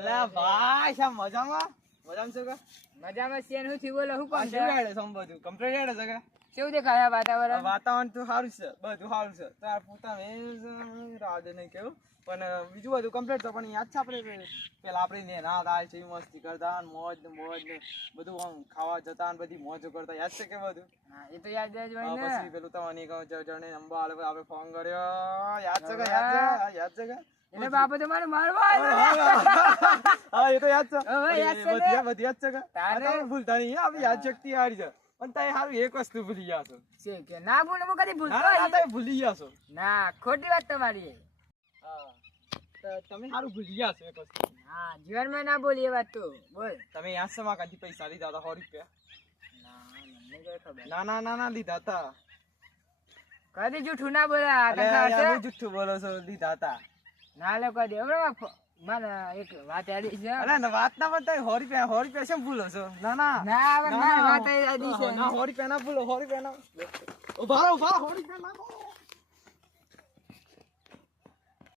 અલા ભાઈ શા મજામાં છો કે મજામાં છે હું થી બોલો હું કોણ શું હેડે સમ બધું કમ્પ્લીટ હેડે છે કે કેવું દેખાય વાતાવરણ વાતાવરણ તો સારું છે બધું સારું છે તાર પોતાને રાજ નહીં કેવું પણ બીજું બધું કમ્પ્લીટ તો પણ યાદ છે આપણે પેલા આપણે ને રાત આવે છે મસ્તી કરતા મોજ ને બધું આમ ખાવા જતા ને બધી મોજો કરતા યાદ છે કે બધું હા એ તો યાદ જ હોય ને પછી પેલું તમને જણે અંબા આપણે ફોન કર્યો યાદ છે કે યાદ છે કે એટલે બાપુ તો મને મારવા આવ્યો હા એ તો યાદ છે હવે યાદ છે ને? બધી યાદ છે કે તારે ભૂલતા નહીં આપણી યાદ શક્તિ હારી છે પણ તારે હારું એક વસ્તુ ભૂલી ગયા છો છે કે ના બોલે હું કદી ભૂલતો ના નહીં. તમે ભૂલી ગયા છો ના ખોટી વાત તમારી હા તો તમે હારું ભૂલી ગયા છો એક વસ્તુ હા જીવનમાં ના બોલી એ વાત તો બોલ તમે યાદ છે માં કાંથી પૈસા લીધા હતા 100 રૂપિયા ના મને કઈ ખબર ના લીધા હતા કદી જૂઠું ના બોલા અરે યાર હું જુઠ્ઠું બોલો છો લીધા હતા ના લે કદી હવે મને એક વાત યાદી છે અરે વાત ના પણ તમે 100 રૂપિયા કેમ ભૂલો છો ના ના હવે મારી વાત યાદી છે ના 100 રૂપિયા ના ભૂલો 100 રૂપિયા ના ઉભા રહો 100 રૂપિયા ના